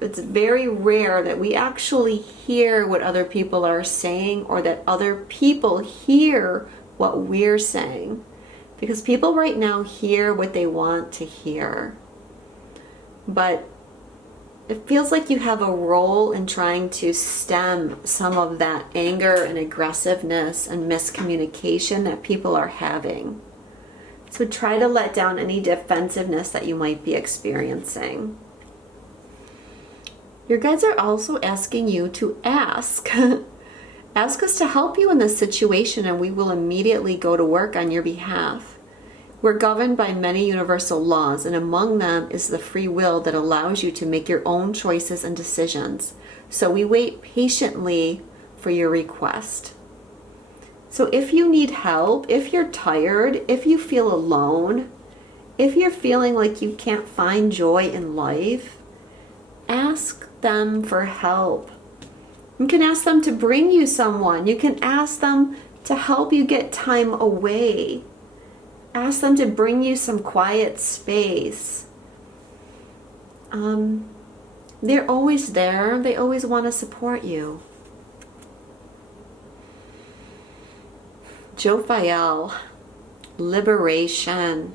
very rare that we actually hear what other people are saying or that other people hear what we're saying. Because people right now hear what they want to hear. But it feels like you have a role in trying to stem some of that anger and aggressiveness and miscommunication that people are having. So try to let down any defensiveness that you might be experiencing. Your guides are also asking you to ask. Ask us to help you in this situation and we will immediately go to work on your behalf. We're governed by many universal laws, and among them is the free will that allows you to make your own choices and decisions. So we wait patiently for your request. So if you need help, if you're tired, if you feel alone, if you're feeling like you can't find joy in life, ask them for help. You can ask them to bring you someone. You can ask them to help you get time away. Ask them to bring you some quiet space. They're always there. They always want to support you. Jophiel, liberation.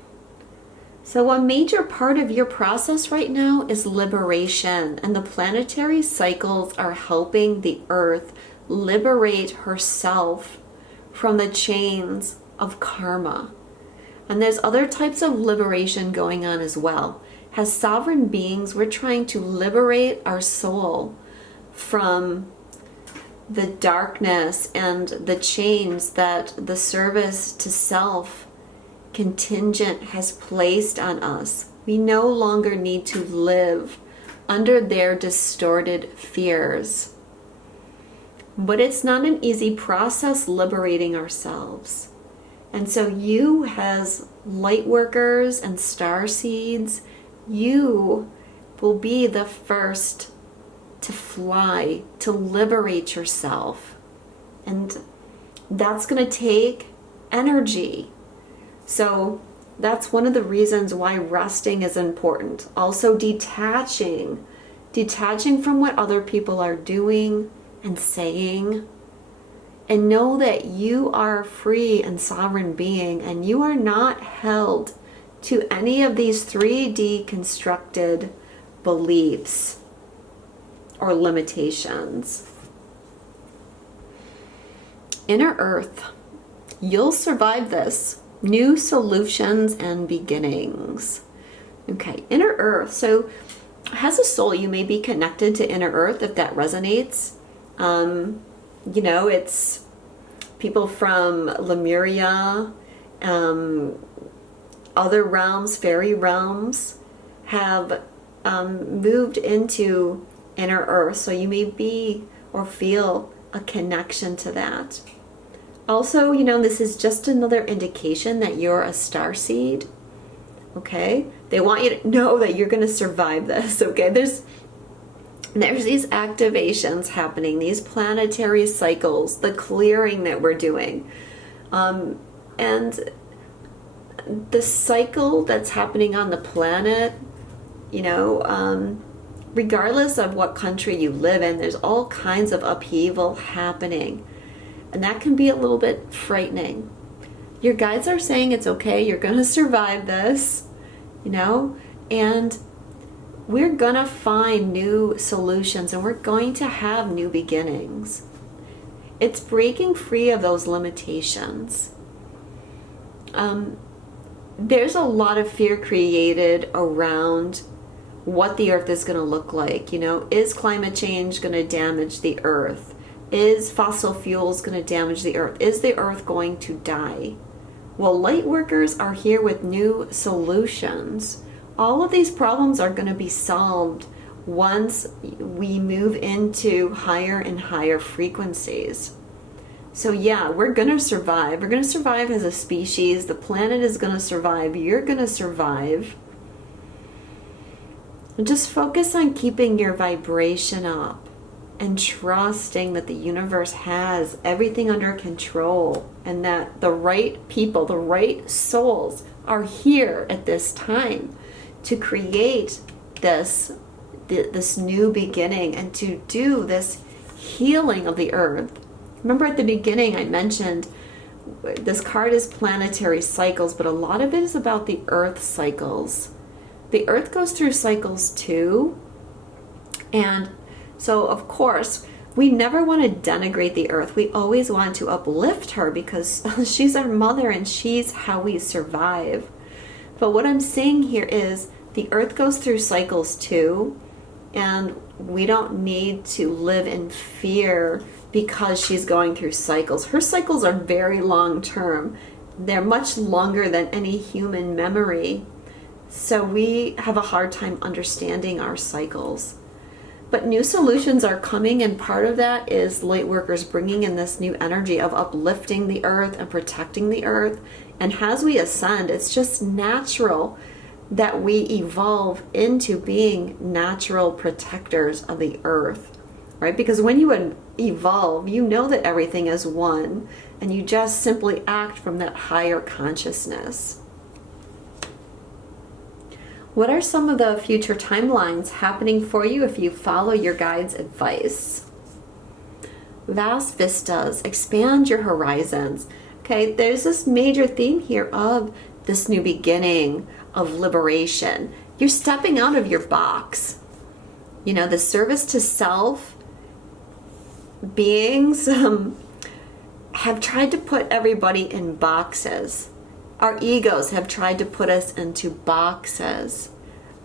So a major part of your process right now is liberation, and the planetary cycles are helping the Earth liberate herself from the chains of karma. And there's other types of liberation going on as well. As sovereign beings, we're trying to liberate our soul from the darkness and the chains that the service to self contingent has placed on us. We no longer need to live under their distorted fears. But it's not an easy process liberating ourselves. And so you, as light workers and star seeds, you will be the first to fly, to liberate yourself. And that's going to take energy. So that's one of the reasons why resting is important. Also detaching from what other people are doing and saying. And know that you are a free and sovereign being and you are not held to any of these 3D constructed beliefs or limitations. Inner Earth, you'll survive this. New solutions and beginnings. Okay, Inner Earth. So as a soul, you may be connected to Inner Earth if that resonates. It's people from Lemuria, other realms, fairy realms, have moved into Inner Earth. So you may be or feel a connection to that. Also, this is just another indication that you're a starseed. Okay? They want you to know that you're going to survive this. Okay? There's these activations happening, these planetary cycles, the clearing that we're doing. And the cycle that's happening on the planet, regardless of what country you live in, there's all kinds of upheaval happening. And that can be a little bit frightening. Your guides are saying it's okay, you're going to survive this, and we're going to find new solutions and we're going to have new beginnings. It's breaking free of those limitations. There's a lot of fear created around what the earth is going to look like. Is climate change going to damage the earth? Is fossil fuels going to damage the earth? Is the earth going to die? Well, light workers are here with new solutions. All of these problems are going to be solved once we move into higher and higher frequencies. So yeah, we're going to survive. We're going to survive as a species. The planet is going to survive. You're going to survive. And just focus on keeping your vibration up and trusting that the universe has everything under control and that the right people, the right souls are here at this time to create this new beginning and to do this healing of the earth. Remember at the beginning I mentioned this card is planetary cycles, but a lot of it is about the earth cycles. The earth goes through cycles too. And so of course, we never want to denigrate the earth. We always want to uplift her because she's our mother and she's how we survive. But what I'm saying here is the earth goes through cycles too, and we don't need to live in fear because she's going through cycles. Her cycles are very long term. They're much longer than any human memory. So we have a hard time understanding our cycles. But new solutions are coming, and part of that is light workers bringing in this new energy of uplifting the earth and protecting the earth. And as we ascend, it's just natural that we evolve into being natural protectors of the earth, right? Because when you evolve, you know that everything is one, and you just simply act from that higher consciousness. What are some of the future timelines happening for you if you follow your guide's advice? Vast vistas, expand your horizons. Okay, there's this major theme here of this new beginning, of liberation. You're stepping out of your box. The service to self beings have tried to put everybody in boxes. Our egos have tried to put us into boxes.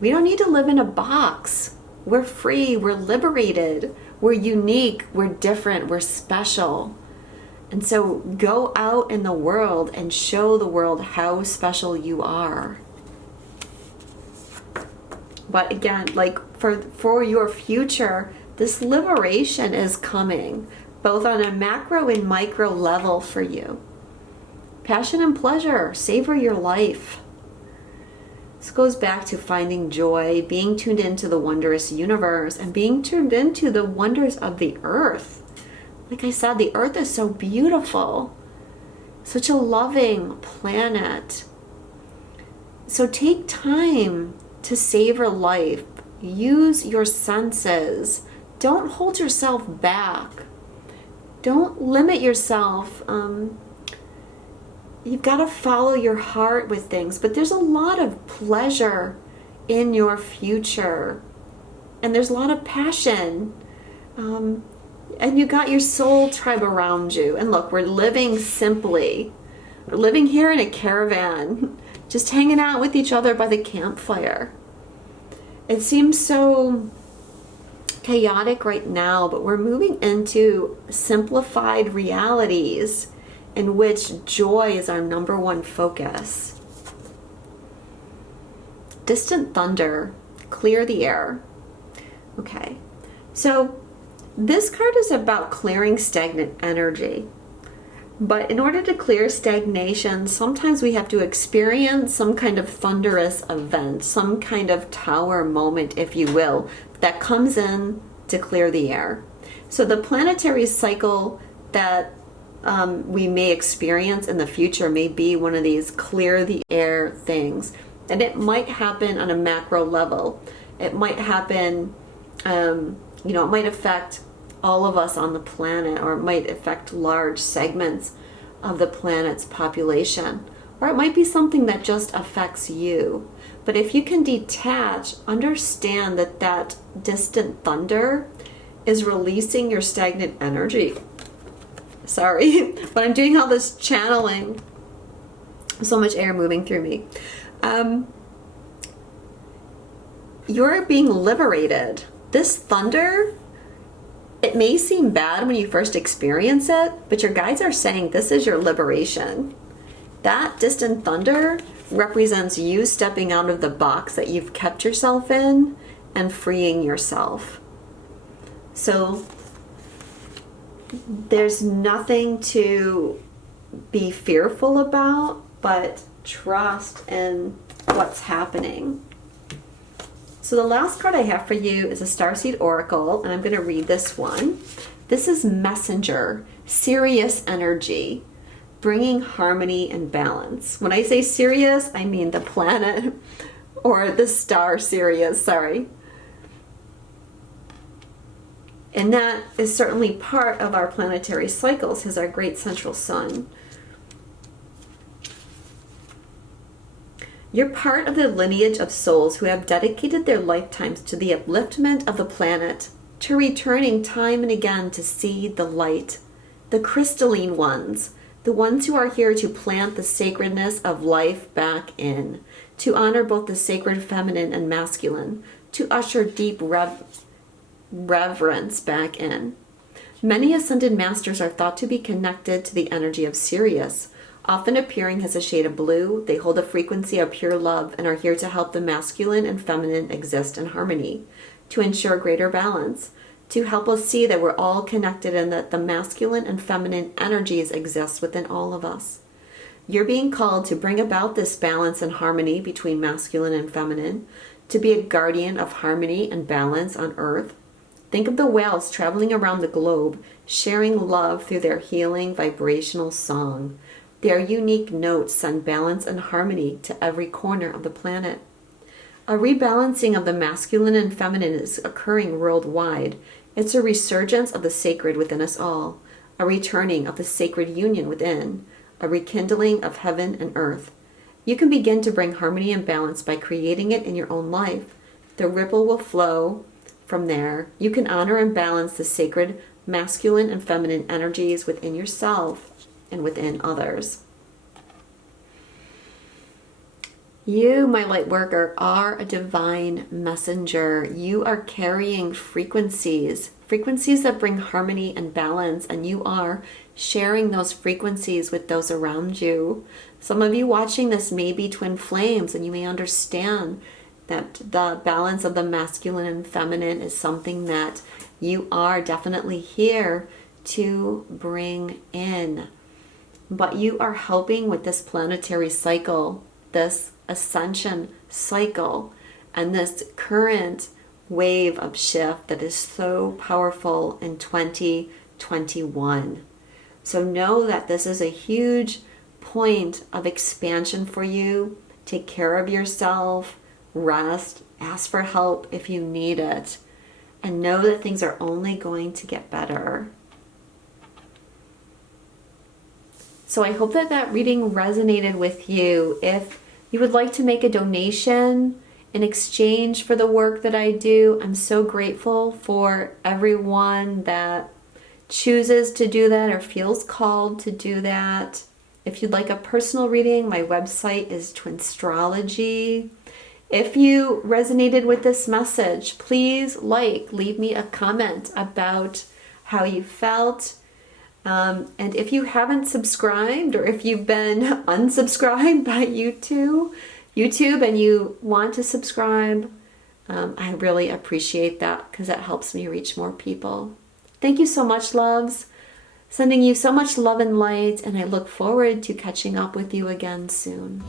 We don't need to live in a box. We're free, we're liberated, we're unique, we're different, we're special. And so go out in the world and show the world how special you are. But again, for your future, this liberation is coming, both on a macro and micro level for you. Passion and pleasure, savor your life. This goes back to finding joy, being tuned into the wondrous universe, and being tuned into the wonders of the earth. Like I said, the earth is so beautiful. Such a loving planet. So take time to savor life. Use your senses. Don't hold yourself back. Don't limit yourself. You've got to follow your heart with things, but there's a lot of pleasure in your future, and there's a lot of passion, and you got your soul tribe around you. And look, we're living simply. We're living here in a caravan, just hanging out with each other by the campfire. It seems so chaotic right now, but we're moving into simplified realities in which joy is our number one focus. Distant thunder, clear the air. Okay, so this card is about clearing stagnant energy. But in order to clear stagnation, sometimes we have to experience some kind of thunderous event, some kind of tower moment, if you will, that comes in to clear the air. So the planetary cycle that we may experience in the future may be one of these clear the air things. And it might happen on a macro level. It might happen, it might affect all of us on the planet, or it might affect large segments of the planet's population, or it might be something that just affects you. But if you can detach, understand that that distant thunder is releasing your stagnant energy. Sorry, but I'm doing all this channeling. So much air moving through me. You're being liberated. This thunder, it may seem bad when you first experience it, but your guides are saying this is your liberation. That distant thunder represents you stepping out of the box that you've kept yourself in and freeing yourself. So there's nothing to be fearful about, but trust in what's happening. So the last card I have for you is a Starseed Oracle, and I'm going to read this one. This is Messenger, Sirius energy, bringing harmony and balance. When I say Sirius, I mean the planet or the star Sirius, sorry. And that is certainly part of our planetary cycles, as our great central sun. You're part of the lineage of souls who have dedicated their lifetimes to the upliftment of the planet, to returning time and again to see the light, the crystalline ones, the ones who are here to plant the sacredness of life back in, to honor both the sacred feminine and masculine, to usher deep reverence back in. Many ascended masters are thought to be connected to the energy of Sirius. Often appearing as a shade of blue, they hold a frequency of pure love and are here to help the masculine and feminine exist in harmony, to ensure greater balance, to help us see that we're all connected and that the masculine and feminine energies exist within all of us. You're being called to bring about this balance and harmony between masculine and feminine, to be a guardian of harmony and balance on Earth. Think of the whales traveling around the globe, sharing love through their healing vibrational song. Their unique notes send balance and harmony to every corner of the planet. A rebalancing of the masculine and feminine is occurring worldwide. It's a resurgence of the sacred within us all, a returning of the sacred union within, a rekindling of heaven and earth. You can begin to bring harmony and balance by creating it in your own life. The ripple will flow from there. You can honor and balance the sacred masculine and feminine energies within yourself and within others. You, my light worker, are a divine messenger. You are carrying frequencies that bring harmony and balance, and you are sharing those frequencies with those around you. Some of you watching this may be twin flames, and you may understand that the balance of the masculine and feminine is something that you are definitely here to bring in. But you are helping with this planetary cycle, this ascension cycle, and this current wave of shift that is so powerful in 2021. So know that this is a huge point of expansion for you. Take care of yourself, rest, ask for help if you need it, and know that things are only going to get better. So I hope that that reading resonated with you. If you would like to make a donation in exchange for the work that I do, I'm so grateful for everyone that chooses to do that or feels called to do that. If you'd like a personal reading, my website is Twinstrology. If you resonated with this message, please leave me a comment about how you felt. And if you haven't subscribed, or if you've been unsubscribed by YouTube and you want to subscribe, I really appreciate that because that helps me reach more people. Thank you so much, loves. Sending you so much love and light, and I look forward to catching up with you again soon.